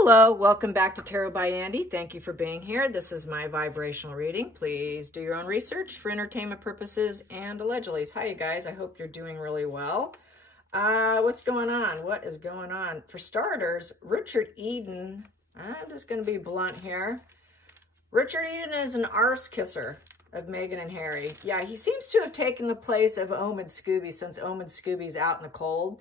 Hello, welcome back to Tarot by Andy. Thank you for being here. This is my vibrational reading. Please do your own research for entertainment purposes and allegedly. Hi, you guys. I hope you're doing really well. What's going on? What is going on? For starters, Richard Eden, I'm just going to be blunt here. Richard Eden is an arse kisser of Meghan and Harry. Yeah, he seems to have taken the place of Omid Scooby since Omid Scooby's out in the cold.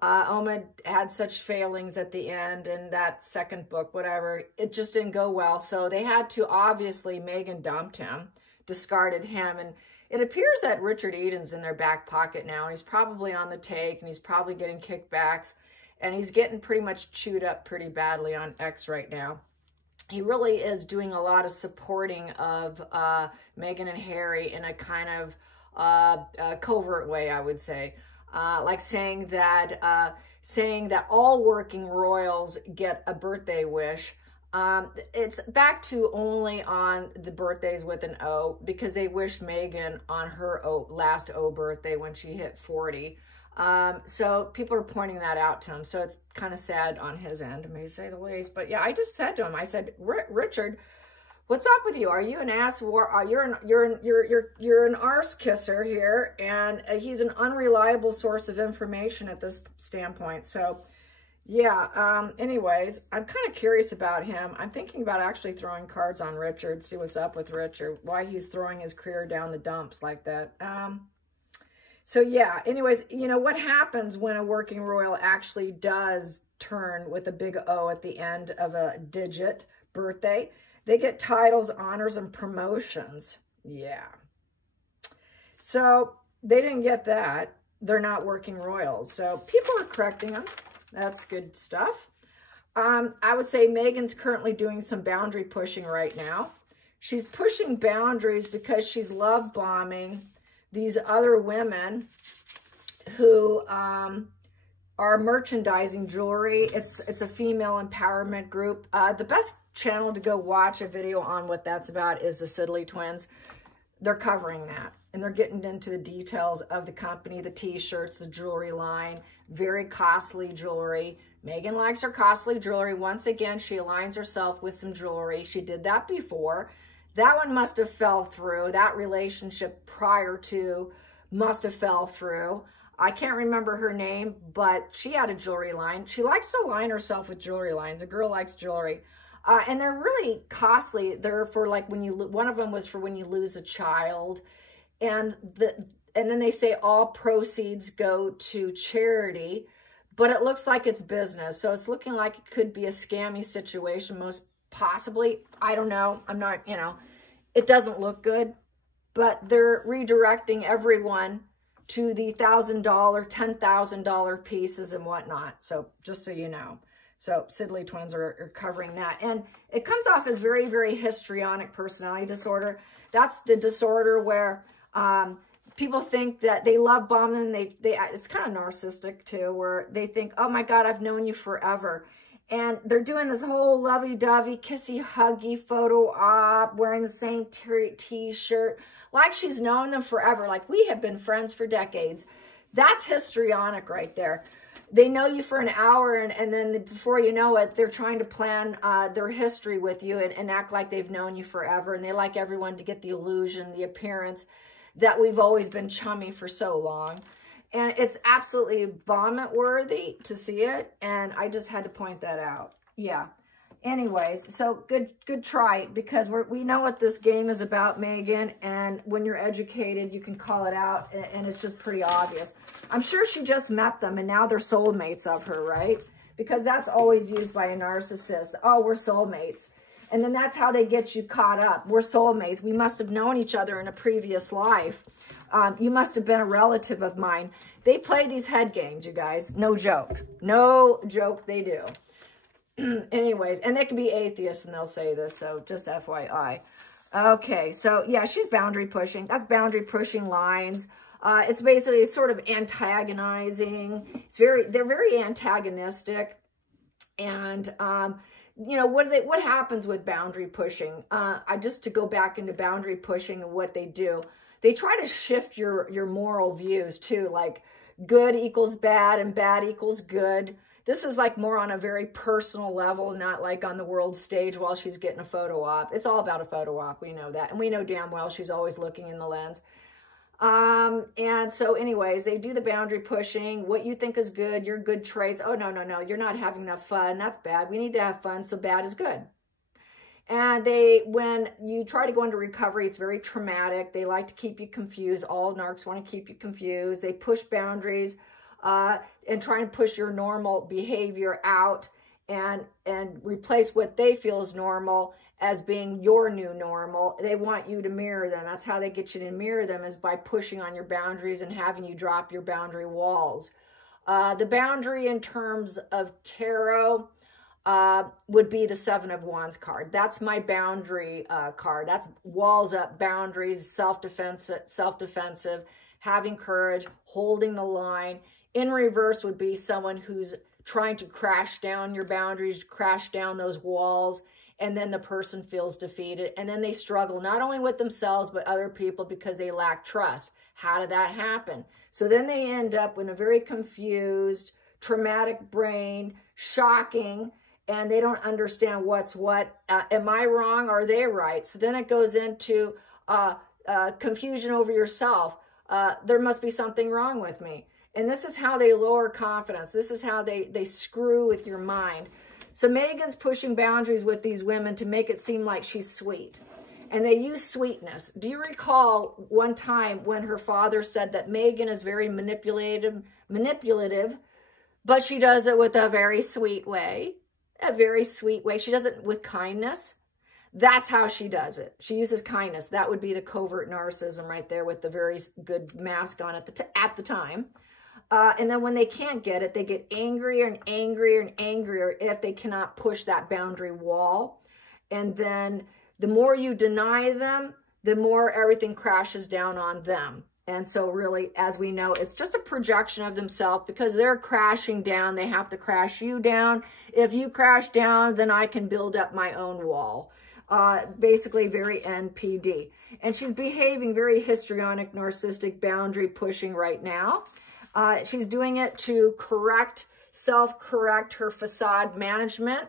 Omid had such failings at the end in that second book, whatever. It just didn't go well. So they had to, obviously, Meghan dumped him, discarded him. And it appears that Richard Eden's in their back pocket now. He's probably on the take and he's probably getting kickbacks. And he's getting pretty much chewed up pretty badly on X right now. He really is doing a lot of supporting of Meghan and Harry in a kind of covert way, I would say. Like saying that all working royals get a birthday wish. It's back to only on the birthdays with an O, because they wished Meghan on her last O birthday when she hit 40. So people are pointing that out to him. So it's kind of sad on his end, I may say the least. But yeah, I just said to him, I said, Richard, what's up with you? Are you an ass? You're an arse kisser here, and he's an unreliable source of information at this standpoint. So, yeah. Anyways, I'm kind of curious about him. I'm thinking about actually throwing cards on Richard, see what's up with Richard, why he's throwing his career down the dumps like that. So yeah. Anyways, you know what happens when a working royal actually does turn with a big O at the end of a digit birthday? They get titles, honors, and promotions. Yeah. So they didn't get that. They're not working royals. So people are correcting them. That's good stuff. I would say Meghan's currently doing some boundary pushing right now. She's pushing boundaries because she's love bombing these other women who are merchandising jewelry. It's a female empowerment group. The best channel to go watch a video on what that's about is the Sidley twins. They're covering that, and they're getting into the details of the company, the t-shirts, the jewelry line, very costly jewelry. Meghan likes her costly jewelry. Once again, she aligns herself with some jewelry. She did that before. That one must have fell through. That relationship prior to must have fell through. I can't remember her name, but she had a jewelry line. She likes to align herself with jewelry lines. A girl likes jewelry. And they're really costly. They're for like when you, one of them was for when you lose a child. And then they say all proceeds go to charity, but it looks like it's business. So it's looking like it could be a scammy situation, most possibly. I don't know. I'm not, you know, it doesn't look good, but they're redirecting everyone to the $1,000, $10,000 pieces and whatnot. So just so you know. So Sidley twins are covering that. And it comes off as very, very histrionic personality disorder. That's the disorder where people think that they love bomb them. It's kind of narcissistic too, where they think, oh my God, I've known you forever. And they're doing this whole lovey-dovey, kissy-huggy photo op, wearing the same t-shirt, like she's known them forever, like we have been friends for decades. That's histrionic right there. They know you for an hour, and then before you know it, they're trying to plan their history with you and act like they've known you forever. And they like everyone to get the illusion, the appearance that we've always been chummy for so long. And it's absolutely vomit-worthy to see it, and I just had to point that out. Yeah. Anyways, so good try, because we know what this game is about, Meghan, and when you're educated, you can call it out, and it's just pretty obvious. I'm sure she just met them, and now they're soulmates of her, right? Because that's always used by a narcissist. Oh, we're soulmates. And then that's how they get you caught up. We're soulmates. We must have known each other in a previous life. You must have been a relative of mine. They play these head games, you guys. No joke. No joke, they do. Anyways, and they can be atheists and they'll say this, so just FYI. Okay, so yeah, she's boundary pushing. That's boundary pushing lines. It's basically sort of antagonizing. They're very antagonistic. And you know, what happens with boundary pushing? Just to go back into boundary pushing and what they do, they try to shift your moral views too, like good equals bad and bad equals good. This is like more on a very personal level, not like on the world stage while she's getting a photo op. It's all about a photo op. We know that. And we know damn well she's always looking in the lens. And so anyways, they do the boundary pushing. What you think is good, your good traits. Oh, no, no, no. You're not having enough fun. That's bad. We need to have fun. So bad is good. And when you try to go into recovery, it's very traumatic. They like to keep you confused. All narcs want to keep you confused. They push boundaries, and try and push your normal behavior out and replace what they feel is normal as being your new normal. They want you to mirror them. That's how they get you to mirror them, is by pushing on your boundaries and having you drop your boundary walls. The boundary in terms of tarot would be the 7 of Wands card. That's my boundary card. That's walls up, boundaries, self-defensive, having courage, holding the line. In reverse would be someone who's trying to crash down your boundaries, crash down those walls, and then the person feels defeated. And then they struggle not only with themselves, but other people because they lack trust. How did that happen? So then they end up in a very confused, traumatic brain, shocking, and they don't understand what's what. Am I wrong? Are they right? So then it goes into confusion over yourself. There must be something wrong with me. And this is how they lower confidence. This is how they screw with your mind. So Megan's pushing boundaries with these women to make it seem like she's sweet. And they use sweetness. Do you recall one time when her father said that Megan is very manipulative, but she does it with a very sweet way? A very sweet way. She does it with kindness. That's how she does it. She uses kindness. That would be the covert narcissism right there with the very good mask on at the time. And then when they can't get it, they get angrier and angrier and angrier if they cannot push that boundary wall. And then the more you deny them, the more everything crashes down on them. And so really, as we know, it's just a projection of themselves because they're crashing down. They have to crash you down. If you crash down, then I can build up my own wall. Basically very NPD. And she's behaving very histrionic, narcissistic, boundary pushing right now. She's doing it to self-correct her facade management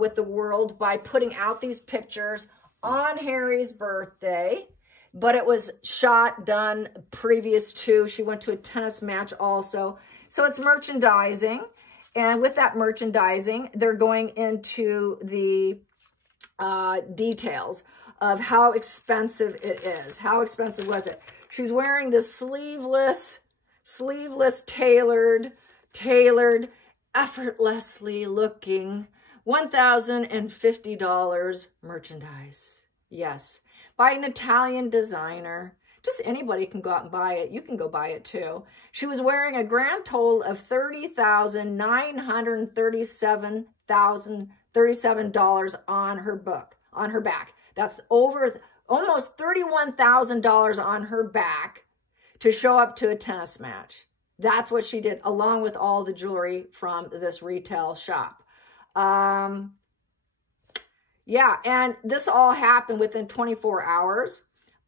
with the world by putting out these pictures on Harry's birthday. But it was done previous to. She went to a tennis match also. So it's merchandising. And with that merchandising, they're going into the details of how expensive it is. How expensive was it? She's wearing this sleeveless, tailored, effortlessly looking $1,050 merchandise. Yes, by an Italian designer. Just anybody can go out and buy it. You can go buy it too. She was wearing a grand total of $30,937 on her back. That's over almost $31,000 on her back to show up to a tennis match. That's what she did, along with all the jewelry from this retail shop. Yeah, and this all happened within 24 hours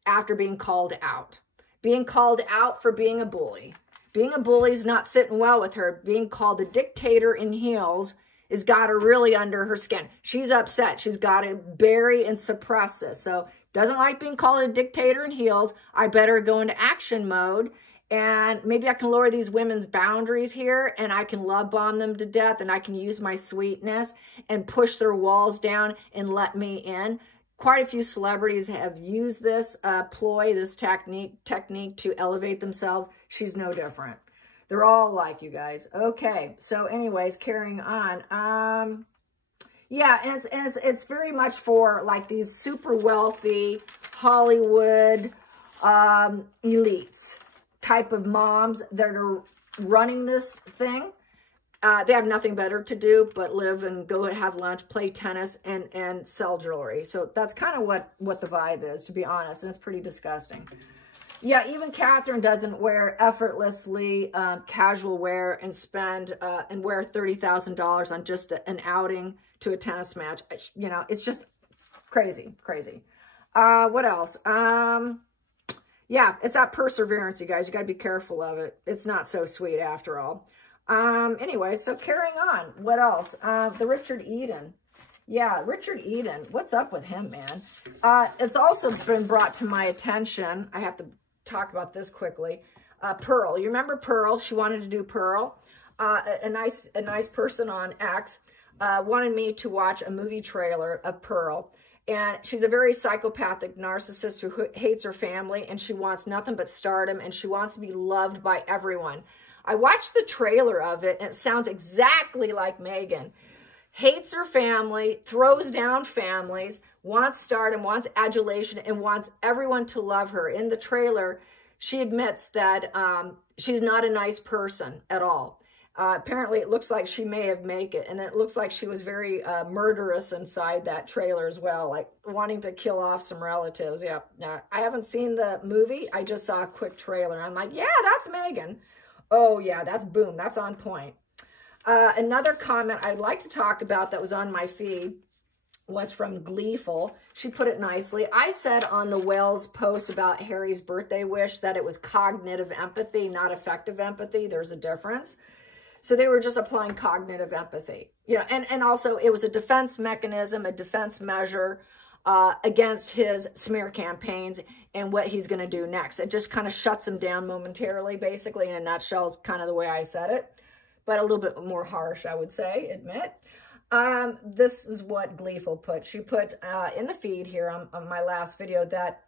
after being called out. Being called out for being a bully. Being a bully is not sitting well with her. Being called a dictator in heels has got her really under her skin. She's upset. She's got to bury and suppress this. So doesn't like being called a dictator in heels. I better go into action mode. And maybe I can lower these women's boundaries here and I can love bomb them to death and I can use my sweetness and push their walls down and let me in. Quite a few celebrities have used this ploy, this technique to elevate themselves. She's no different. They're all like you guys. Okay, so anyways, carrying on. Yeah, and it's very much for like these super wealthy Hollywood elites type of moms that are running this thing. They have nothing better to do but live and go and have lunch, play tennis, and sell jewelry. So that's kind of what the vibe is, to be honest, and it's pretty disgusting. Yeah, even Catherine doesn't wear effortlessly casual wear and spend and wear $30,000 on just an outing to a tennis match. You know, it's just crazy, crazy. What else? Yeah, it's that perseverance, you guys. You got to be careful of it. It's not so sweet after all. Anyway, so carrying on. What else? The Richard Eden. Yeah, Richard Eden. What's up with him, man? It's also been brought to my attention. I have to talk about this quickly. Pearl. You remember Pearl? She wanted to do Pearl. A nice person on X wanted me to watch a movie trailer of Pearl. And she's a very psychopathic narcissist who hates her family, and she wants nothing but stardom, and she wants to be loved by everyone. I watched the trailer of it, and it sounds exactly like Megan. Hates her family, throws down families, wants stardom, wants adulation, and wants everyone to love her. In the trailer, she admits that she's not a nice person at all. Apparently, it looks like she may have made it, and it looks like she was very murderous inside that trailer as well, like wanting to kill off some relatives. Yeah, I haven't seen the movie. I just saw a quick trailer. I'm like, yeah, that's Megan. Oh, yeah, that's boom. That's on point. Another comment I'd like to talk about that was on my feed was from Gleeful. She put it nicely. I said on the Wells post about Harry's birthday wish that it was cognitive empathy, not effective empathy. There's a difference. So they were just applying cognitive empathy, you know, and also it was a defense mechanism, a defense measure against his smear campaigns and what he's going to do next. It just kind of shuts him down momentarily, basically, in a nutshell is kind of the way I said it, but a little bit more harsh, I would say, admit. This is what Gleeful put. She put in the feed here on my last video that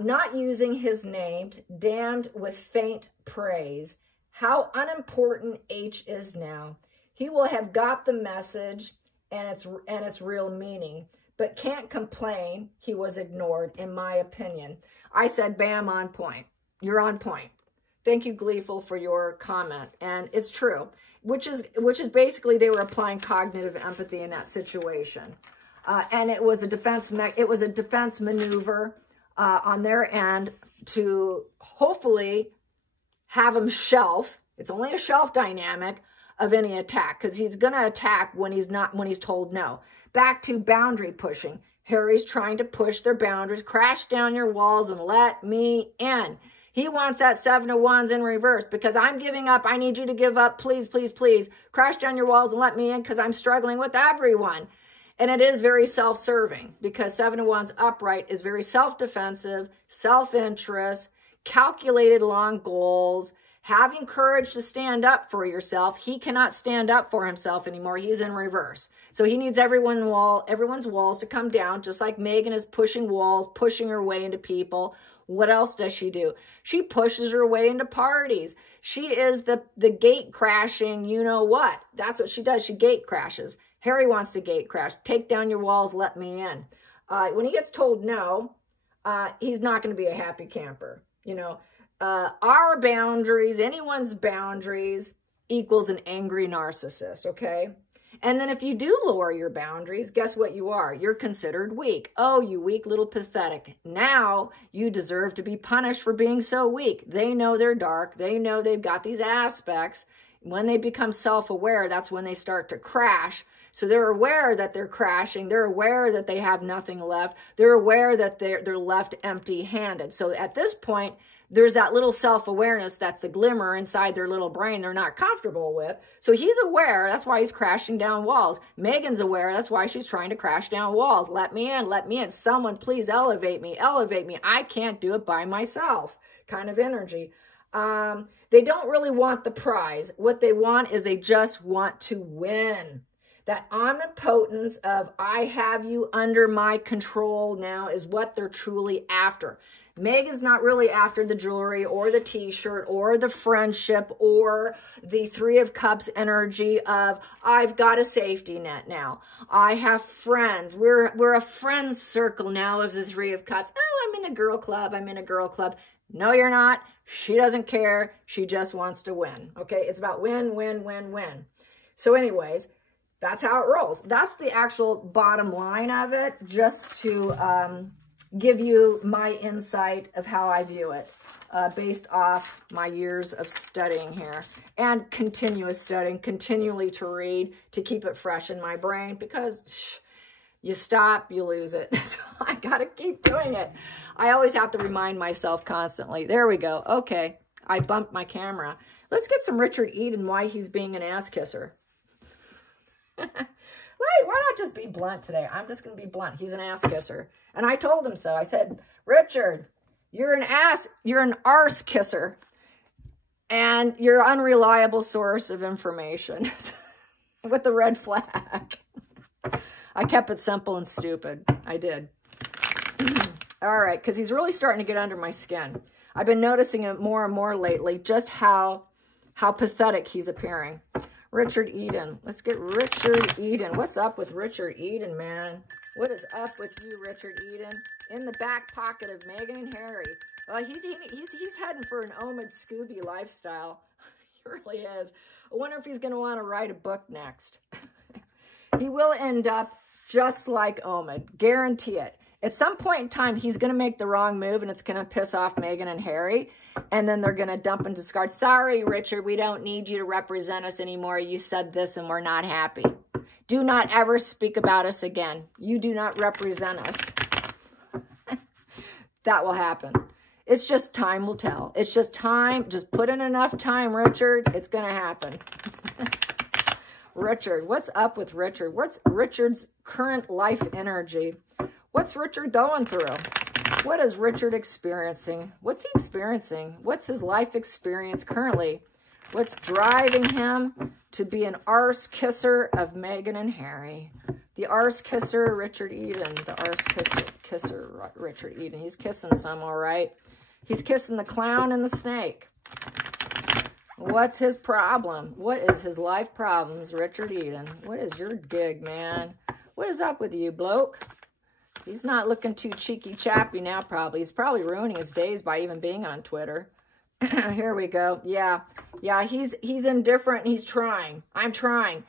not using his name, damned with faint praise, how unimportant H is now. He will have got the message and its real meaning, but can't complain he was ignored, in my opinion. I said, bam, on point. You're on point. Thank you, Gleeful, for your comment. And it's true, which is basically they were applying cognitive empathy in that situation. And it was a defense maneuver on their end to hopefully have him shelf. It's only a shelf dynamic of any attack, because he's going to attack when he's told no. Back to boundary pushing. Harry's trying to push their boundaries, crash down your walls and let me in. He wants that 7 of Wands in reverse, because I'm giving up. I need you to give up. Please, please, please. Crash down your walls and let me in, because I'm struggling with everyone. And it is very self-serving, because 7 of Wands upright is very self-defensive, self-interest, calculated long goals, having courage to stand up for yourself. He cannot stand up for himself anymore. He's in reverse. So he needs everyone's walls to come down, just like Megan is pushing walls, pushing her way into people. What else does she do? She pushes her way into parties. She is the gate crashing, you know what. That's what she does. She gate crashes. Harry wants to gate crash. Take down your walls, let me in. When he gets told no, he's not going to be a happy camper. You know, our boundaries, anyone's boundaries equals an angry narcissist, okay? And then if you do lower your boundaries, guess what you are? You're considered weak. Oh, you weak little pathetic. Now you deserve to be punished for being so weak. They know they're dark. They know they've got these aspects. When they become self-aware, that's when they start to crash. So they're aware that they're crashing. They're aware that they have nothing left. They're aware that they're left empty-handed. So at this point, there's that little self-awareness that's the glimmer inside their little brain they're not comfortable with. So he's aware. That's why he's crashing down walls. Megan's aware. That's why she's trying to crash down walls. Let me in. Let me in. Someone please elevate me. Elevate me. I can't do it by myself kind of energy. They don't really want the prize. What they want is they just want to win. That omnipotence of I have you under my control now is what they're truly after. Megan's not really after the jewelry or the t-shirt or the friendship or the 3 of Cups energy of I've got a safety net now. I have friends. We're a friends circle now of the 3 of Cups. Oh, I'm in a girl club. I'm in a girl club. No, you're not. She doesn't care. She just wants to win. Okay, it's about win, win, win, win. So anyways, that's how it rolls. That's the actual bottom line of it, just to give you my insight of how I view it based off my years of studying here and continuous studying, continually to read to keep it fresh in my brain, because you stop, you lose it. So I got to keep doing it. I always have to remind myself constantly. There we go. Okay, I bumped my camera. Let's get some Richard Eden, why he's being an ass kisser. Why not just be blunt today? I'm just going to be blunt. He's an ass kisser. And I told him so. I said, Richard, you're an arse kisser. And you're an unreliable source of information. With the red flag. I kept it simple and stupid. I did. All right, because he's really starting to get under my skin. I've been noticing it more and more lately, just how pathetic he's appearing. Richard Eden. Let's get Richard Eden. What's up with Richard Eden, man? What is up with you, Richard Eden? In the back pocket of Meghan and Harry. He's heading for an Omid Scooby lifestyle. He really is. I wonder if he's going to want to write a book next. He will end up just like Omid. Guarantee it. At some point in time, he's going to make the wrong move, and it's going to piss off Meghan and Harry. And then they're going to dump and discard. Sorry, Richard, we don't need you to represent us anymore. You said this, and we're not happy. Do not ever speak about us again. You do not represent us. That will happen. It's just time will tell. It's just time. Just put in enough time, Richard. It's going to happen. Richard, what's up with Richard? What's Richard's current life energy? What's Richard going through? What is Richard experiencing? What's he experiencing? What's his life experience currently? What's driving him to be an arse kisser of Meghan and Harry? The arse kisser, Richard Eden. The arse kisser, Richard Eden. He's kissing some, all right. He's kissing the clown and the snake. What's his problem? What is his life problems, Richard Eden? What is your gig, man? What is up with you, bloke? He's not looking too cheeky-chappy now, probably. He's probably ruining his days by even being on Twitter. Here we go. Yeah, he's indifferent. He's trying. I'm trying.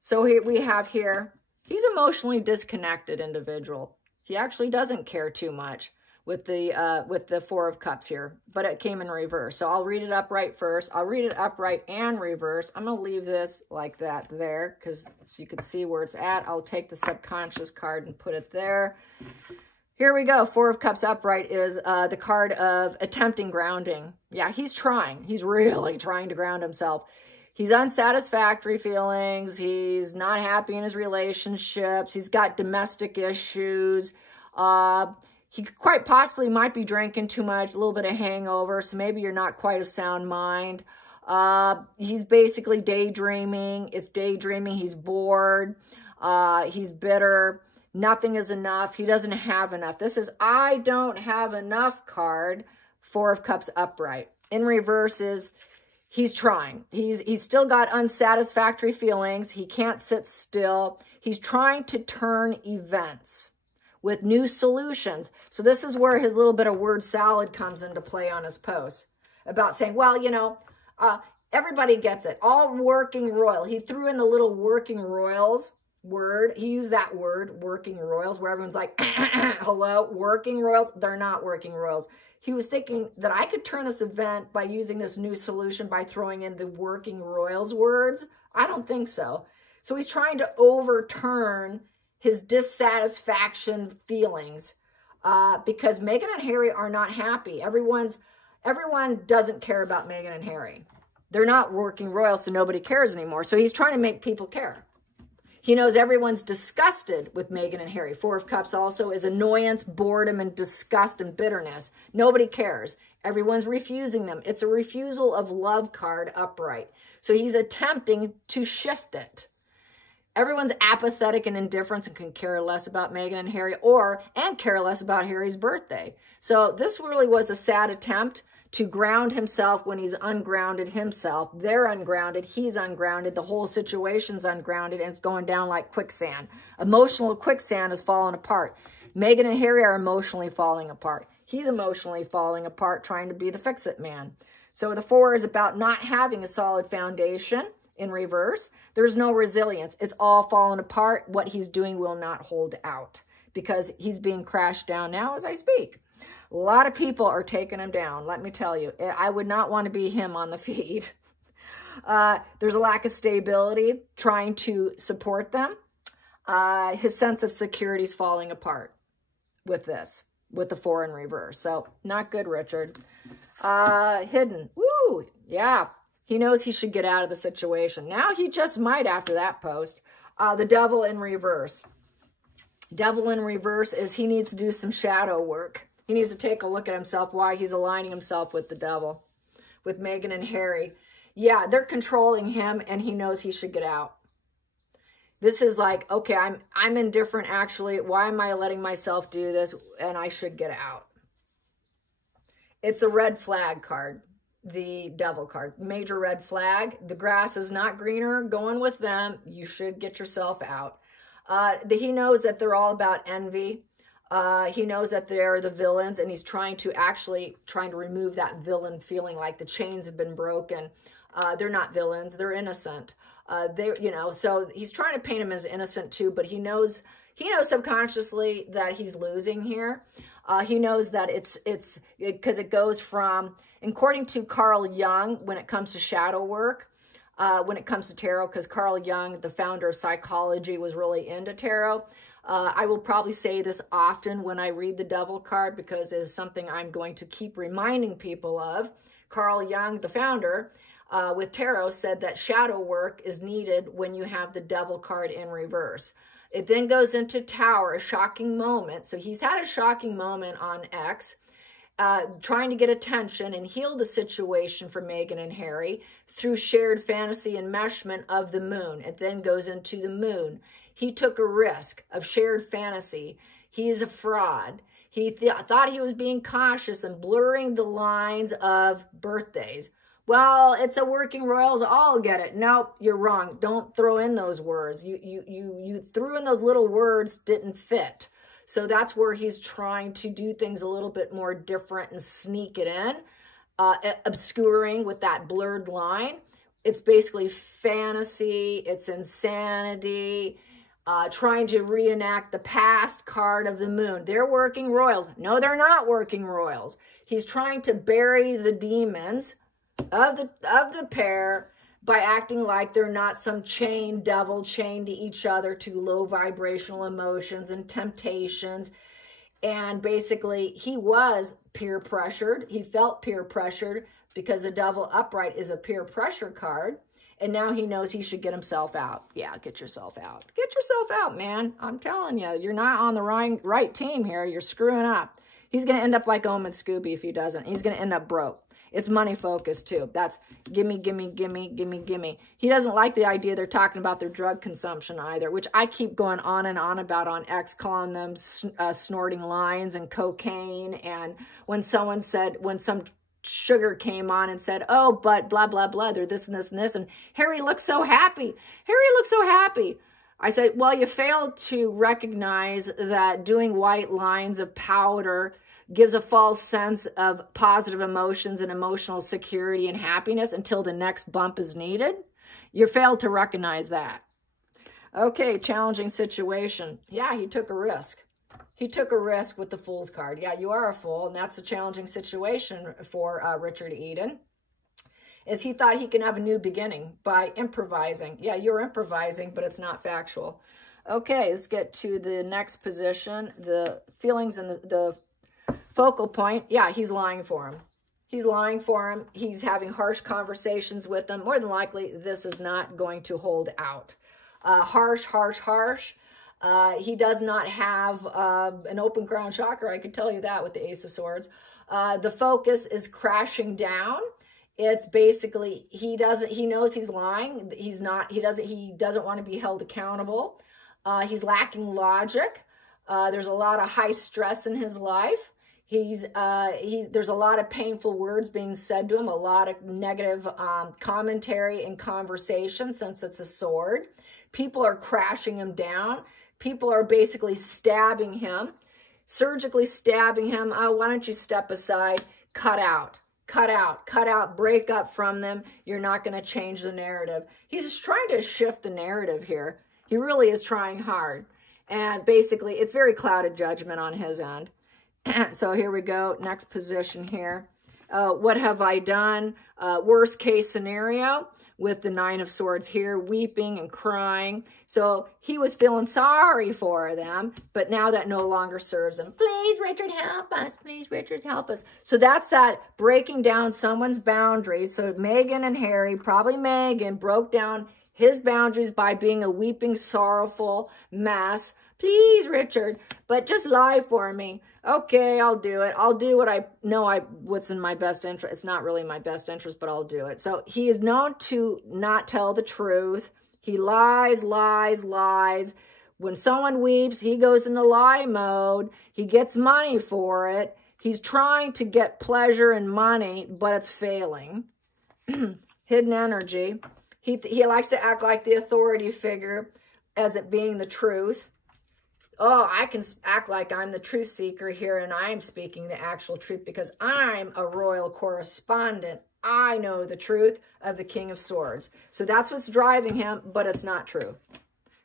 So here we have here, he's emotionally disconnected individual. He actually doesn't care too much with the Four of Cups here, but it came in reverse. So I'll read it upright first. I'll read it upright and reverse. I'm going to leave this like that there because so you can see where it's at. I'll take the subconscious card and put it there. Here we go. Four of Cups upright is the card of attempting grounding. Yeah, he's trying. He's really trying to ground himself. He's unsatisfactory feelings. He's not happy in his relationships. He's got domestic issues. He quite possibly might be drinking too much, a little bit of hangover, so maybe you're not quite of sound mind. He's basically daydreaming. It's daydreaming. He's bored. He's bitter. Nothing is enough. He doesn't have enough. This is I don't have enough card, Four of Cups upright. In reverse is he's trying. He's still got unsatisfactory feelings. He can't sit still. He's trying to turn events with new solutions. So this is where his little bit of word salad comes into play on his post about saying, well, you know, everybody gets it. All working royal. He threw in the little working royals word. He used that word, working royals, where everyone's like, hello, working royals. They're not working royals. He was thinking that I could turn this event by using this new solution by throwing in the working royals words. I don't think so. So he's trying to overturn his dissatisfaction feelings because Meghan and Harry are not happy. Everyone doesn't care about Meghan and Harry. They're not working royals, so nobody cares anymore. So he's trying to make people care. He knows everyone's disgusted with Meghan and Harry. Four of Cups also is annoyance, boredom, and disgust and bitterness. Nobody cares. Everyone's refusing them. It's a refusal of love card upright. So he's attempting to shift it. Everyone's apathetic and indifferent and can care less about Meghan and Harry and care less about Harry's birthday. So this really was a sad attempt to ground himself when he's ungrounded himself. They're ungrounded. He's ungrounded. The whole situation's ungrounded, and it's going down like quicksand. Emotional quicksand is falling apart. Meghan and Harry are emotionally falling apart. He's emotionally falling apart, trying to be the fix-it man. So the Four is about not having a solid foundation. In reverse, there's no resilience. It's all falling apart. What he's doing will not hold out because he's being crashed down now as I speak. A lot of people are taking him down, let me tell you. I would not want to be him on the feed. There's a lack of stability trying to support them. His sense of security is falling apart with this, with the Four in reverse. So not good, Richard. Hidden. Woo! Yeah. He knows he should get out of the situation. Now he just might after that post. The Devil in reverse. Devil in reverse is he needs to do some shadow work. He needs to take a look at himself, why he's aligning himself with the devil, with Meghan and Harry. Yeah, they're controlling him, and he knows he should get out. This is like, okay, I'm indifferent, actually. Why am I letting myself do this? And I should get out. It's a red flag card, the Devil card. Major red flag. The grass is not greener. Going with them. You should get yourself out. He knows that they're all about envy. He knows that they're the villains, and he's trying to remove that villain feeling, like the chains have been broken. They're not villains. They're innocent. So he's trying to paint him as innocent too, but he knows subconsciously that he's losing here. He knows that because it goes from, according to Carl Jung, when it comes to shadow work, when it comes to tarot, because Carl Jung, the founder of psychology, was really into tarot. I will probably say this often when I read the Devil card, because it is something I'm going to keep reminding people of. Carl Jung, the founder, with tarot, said that shadow work is needed when you have the Devil card in reverse. It then goes into Tower, a shocking moment. So he's had a shocking moment on X, trying to get attention and heal the situation for Meghan and Harry through shared fantasy enmeshment of the moon. It then goes into the moon. He took a risk of shared fantasy. He's a fraud. He thought he was being cautious and blurring the lines of birthdays. Well, it's a working royals, all get it. Nope, you're wrong. Don't throw in those words. You threw in those little words, didn't fit. So that's where he's trying to do things a little bit more different and sneak it in, obscuring with that blurred line. It's basically fantasy, it's insanity, trying to reenact the past card of the moon. They're working royals. No, they're not working royals. He's trying to bury the demons of the pair by acting like they're not some devil chained to each other to low vibrational emotions and temptations. And basically, he was peer pressured. He felt peer pressured because the Devil upright is a peer pressure card. And now he knows he should get himself out. Yeah, get yourself out. Get yourself out, man. I'm telling you, you're not on the right team here. You're screwing up. He's going to end up like Omen Scooby if he doesn't. He's going to end up broke. It's money focused too. That's gimme, gimme, gimme, gimme, gimme. He doesn't like the idea they're talking about their drug consumption either, which I keep going on and on about on X, calling them snorting lines and cocaine. And when some sugar came on and said, oh, but blah, blah, blah, they're this and this and this. And Harry looks so happy. Harry looks so happy. I said, well, you failed to recognize that doing white lines of powder gives a false sense of positive emotions and emotional security and happiness until the next bump is needed. You failed to recognize that. Okay, challenging situation. Yeah, he took a risk. He took a risk with the Fool's card. Yeah, you are a fool, and that's a challenging situation for Richard Eden. Is he thought he can have a new beginning by improvising. Yeah, you're improvising, but it's not factual. Okay, let's get to the next position. The feelings and the focal point. Yeah, he's lying for him. He's lying for him. He's having harsh conversations with them. More than likely, this is not going to hold out. Harsh. He does not have an open crown chakra. I can tell you that with the Ace of Swords. The focus is crashing down. It's basically, he knows he's lying. He doesn't want to be held accountable. He's lacking logic. There's a lot of high stress in his life. There's a lot of painful words being said to him, a lot of negative commentary and conversation since it's a sword. People are crashing him down. People are basically stabbing him, surgically stabbing him. Oh, why don't you step aside? Cut out, break up from them. You're not going to change the narrative. He's just trying to shift the narrative here. He really is trying hard. And basically, it's very clouded judgment on his end. So here we go. Next position here. What have I done? Worst case scenario. with the Nine of Swords here, weeping and crying. So he was feeling sorry for them, but now that no longer serves him. Please, Richard, help us. Please, Richard, help us. So that's that breaking down someone's boundaries. So Meghan and Harry, probably Meghan, broke down his boundaries by being a weeping, sorrowful mess. Please, Richard, but just lie for me. Okay, I'll do it. I'll do what I know what's in my best interest. It's not really my best interest, but I'll do it. So he is known to not tell the truth. He lies, lies, lies. When someone weeps, he goes into lie mode. He gets money for it. He's trying to get pleasure and money, but it's failing. Hidden energy. He likes to act like the authority figure as it being the truth. Oh, I can act like I'm the truth seeker here and I'm speaking the actual truth because I'm a royal correspondent. I know the truth of the King of Swords. So that's what's driving him, but it's not true.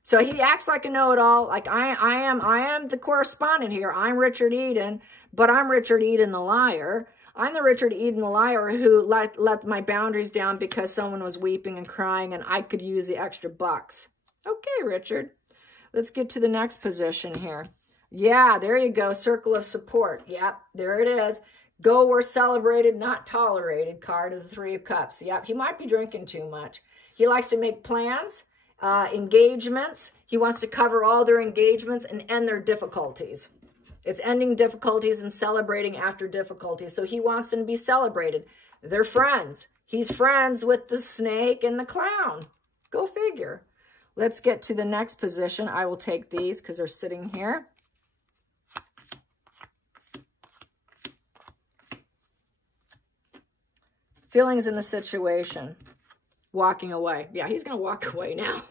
So he acts like a know-it-all, like I am the correspondent here. I'm Richard Eden, but I'm Richard Eden the liar. I'm the Richard Eden the liar who let my boundaries down because someone was weeping and crying and I could use the extra bucks. Okay, Richard. Let's get to the next position here. Yeah, there you go. Circle of support. Yep, there it is. Go where celebrated, not tolerated card of the Three of Cups. Yep, he might be drinking too much. He likes to make plans, engagements. He wants to cover all their engagements and end their difficulties. It's ending difficulties and celebrating after difficulties. So he wants them to be celebrated. They're friends. He's friends with the snake and the clown. Go figure. Let's get to the next position. I will take these because they're sitting here. Feelings in the situation. Walking away. Yeah, he's going to walk away now.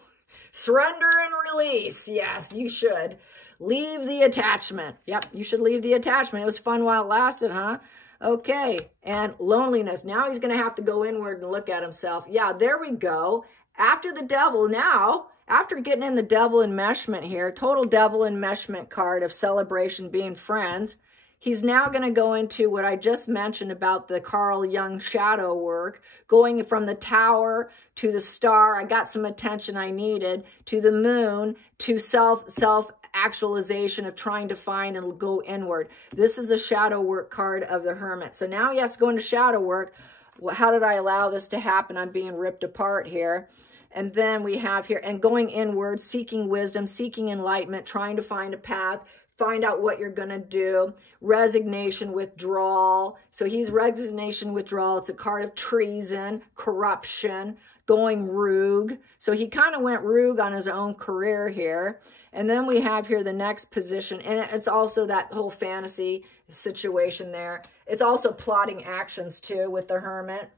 Surrender and release. Yes, you should. Leave the attachment. Yep, you should leave the attachment. It was fun while it lasted, huh? Okay, and loneliness. Now he's going to have to go inward and look at himself. Yeah, there we go. After the devil now, after getting in the devil enmeshment here, total devil enmeshment card of celebration being friends, he's now going to go into what I just mentioned about the Carl Jung shadow work, going from the tower to the star. I got some attention I needed, to the moon, to self-actualization of trying to find and go inward. This is a shadow work card of the Hermit. So now he has to go into shadow work. Well, how did I allow this to happen? I'm being ripped apart here. And then we have here, and going inward, seeking wisdom, seeking enlightenment, trying to find a path, find out what you're going to do. Resignation, withdrawal. So he's resignation, withdrawal. It's a card of treason, corruption, going rogue. So he kind of went rogue on his own career here. And then we have here the next position. And it's also that whole fantasy situation there. It's also plotting actions too with the Hermit.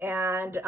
And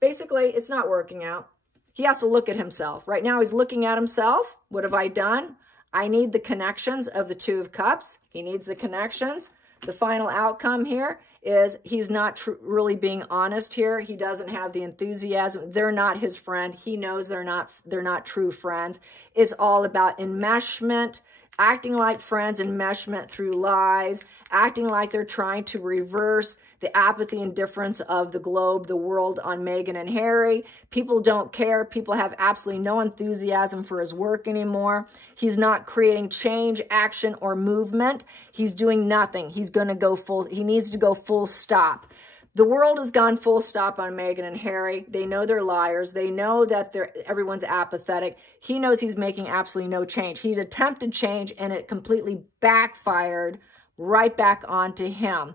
basically, it's not working out. He has to look at himself. Right now, he's looking at himself. What have I done? I need the connections of the Two of Cups. He needs the connections. The final outcome here is he's not really being honest here. He doesn't have the enthusiasm. They're not his friend. He knows they're not true friends. It's all about enmeshment, acting like friends, enmeshment through lies, acting like they're trying to reverse the apathy and indifference of the globe, the world on Meghan and Harry. People don't care. People have absolutely no enthusiasm for his work anymore. He's not creating change, action, or movement. He's doing nothing. He's going to go full, he needs to go full stop. The world has gone full stop on Meghan and Harry. They know they're liars. They know that everyone's apathetic. He knows he's making absolutely no change. He's attempted change and it completely backfired right back onto him.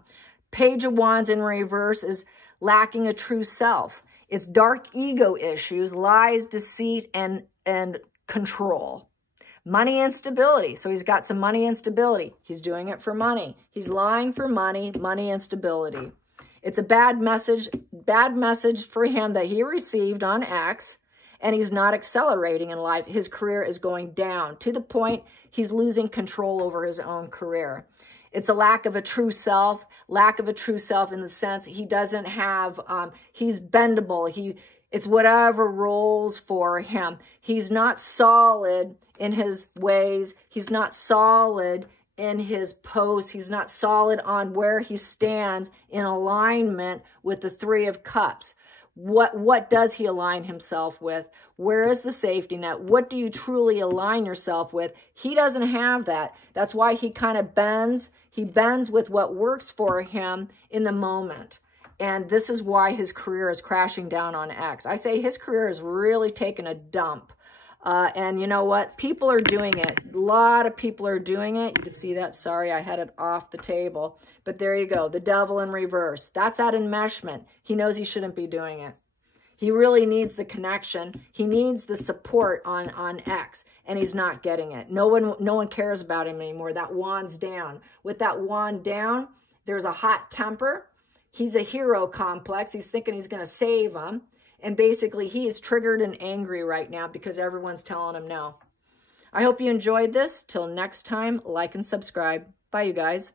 Page of Wands in reverse is lacking a true self. It's dark ego issues, lies, deceit, and control. Money instability. So he's got some money instability. He's doing it for money. He's lying for money, money instability. It's a bad message for him that he received on X, and he's not accelerating in life. His career is going down to the point he's losing control over his own career. It's a lack of a true self in the sense he doesn't have, he's bendable. It's whatever rolls for him. He's not solid in his ways. He's not solid in his posts. He's not solid on where he stands in alignment with the Three of Cups. What does he align himself with? Where is the safety net? What do you truly align yourself with? He doesn't have that. That's why he kind of bends. He bends with what works for him in the moment. And this is why his career is crashing down on X. I say his career is really taking a dump. And you know what? People are doing it. A lot of people are doing it. You can see that. Sorry, I had it off the table. But there you go. The devil in reverse. That's that enmeshment. He knows he shouldn't be doing it. He really needs the connection. He needs the support on X, and he's not getting it. No one cares about him anymore. That wand's down. With that wand down, there's a hot temper. He's a hero complex. He's thinking he's going to save him. And basically, he is triggered and angry right now because everyone's telling him no. I hope you enjoyed this. Till next time, like and subscribe. Bye, you guys.